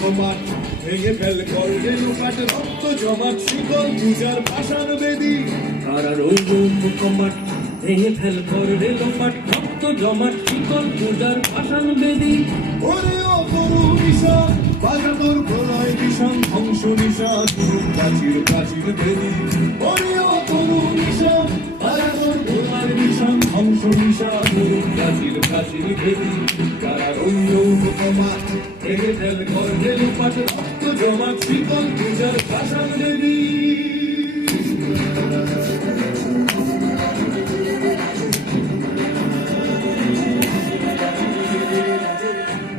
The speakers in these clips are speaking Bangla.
কপাট ভেঙে ফেল করবে লোপাট রক্ত জমাট শিকল পূজার পাষাণ বেদী তারা রইল কপাট ভেঙে ফেল করবে লোপাট রক্ত জমাট শিকল পূজার পাষাণ বেদী। ওরে ও তরু নিশান বাজা তোর প্রলয় ভীষণ ধ্বংস নিশা তরুণ প্রাচীর প্রাচীর বেদী। ওরে ও তরু নিশান বাজা তোর প্রলয় ভীষণ ধ্বংস নিশা তরুণ প্রাচীর প্রাচীর বেদী। তারা রইল কপাট ভেঙে ফেল করবে লোপাট রক্ত জমাট শিকল পূজার পাষাণ বেদী।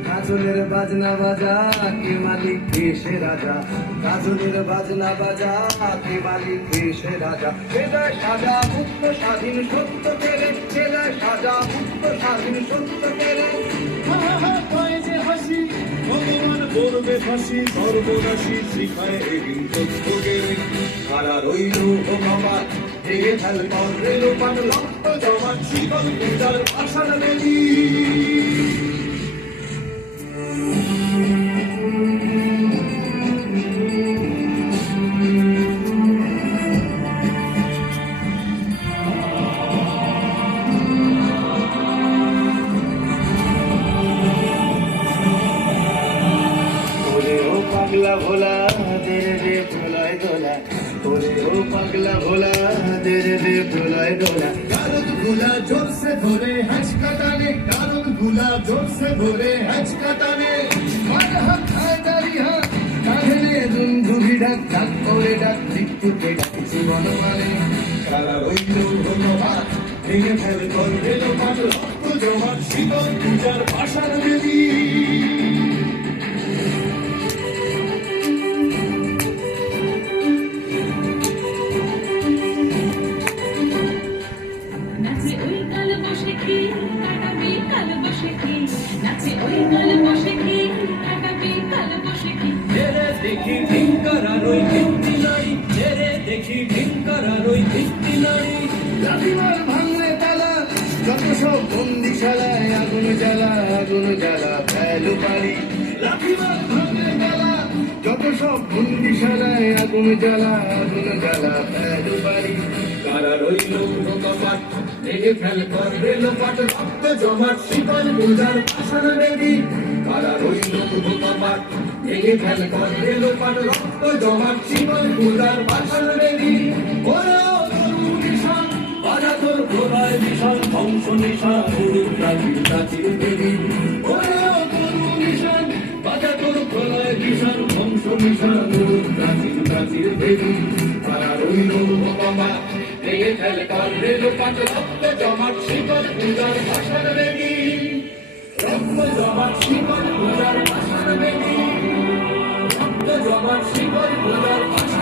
কাজলের বাজনা বাজা কে মালিক কে সে রাজা, কাজলের বাজনা বাজা কে মালিক কে সে রাজা। সেদায় সাজা মুক্ত স্বাধীন সত্য কেড়ে, সেদায় সাজা মুক্ত স্বাধীন সত্য কেড়ে। যে হাসি ভগবান করবে ফাঁসি সর্বনাশী শিখায় এদিন তথ্য কেড়ে। কারা রইল ও কপাট ভেঙে ফেল করবে লোপাট রক্ত জমাট শিকল পূজার পাষাণ বেদী। পাগলা ভোলা তেরে দে ভোলায় দোলা, ওরে ও পাগলা ভোলা তেরে দে ভোলায় দোলা। কারণ গুলা জোর সে ধরে হ্যাঁচকা টানে, কারণ গুলা জোর সে ধরে হ্যাঁচকা টানে। হাত হাত হায় দাড়ি হাত কাঁধে দুন্ধুবি ডাক ডাক করে ডাক দিকটুকে ডাক জীবন মানে। কারা রইল ধন্যবাদ ভেঙে ফেল করবে লোপাট রক্ত জমাট শিকল পূজার পাষাণ বেদী। নাচে ওই কাল বসে কাটাবে কাল বসে নাচে ওই কাল বসে কাটাবে কাল বসে ছেড়ে দেখি ঢিঙ্কার আলোই ভিত্তি নারী, ছেড়ে দেখি ঢিঙ্কার আলোই ভিত্তি নারী। লাঠিমার ভাঙলে তালা যত সব বন্দিশালায় আগুন জ্বালা আগুন জ্বালা ফেলু পারি। লাঠিমার ভাঙলে তালা যত সব বন্দিশালায় আগুন জ্বালা আগুন জ্বালা ফেলু পারি। কারা রইল কপাট ভেঙে ফেল করবে লোপাট রক্ত জমাট শিকল পূজার পাষাণ বেদী। কারা রইল কপাট ভেঙে ফেল করবে লোপাট রক্ত জমাট শিকল পূজার পাষাণ বেদী। ওরে ও তরু নিশান বাজা তোর প্রলয় ভীষণ ধ্বংস নিশা তরুণ প্রাচীর প্রাচীর বেদী। ওরে ও তরু নিশান বাজা তোর প্রলয় ভীষণ ধ্বংস নিশা তরুণ প্রাচীর প্রাচীর বেদী। কারা রইল কপাট ভেঙে ফেল করবে লোপাট রক্ত জমাট শিকল পূজার পাষাণ বেদী। রক্ত জমাট শিকল পূজার পাষাণ বেদী। রক্ত জমাট শিকল পূজার পাষাণ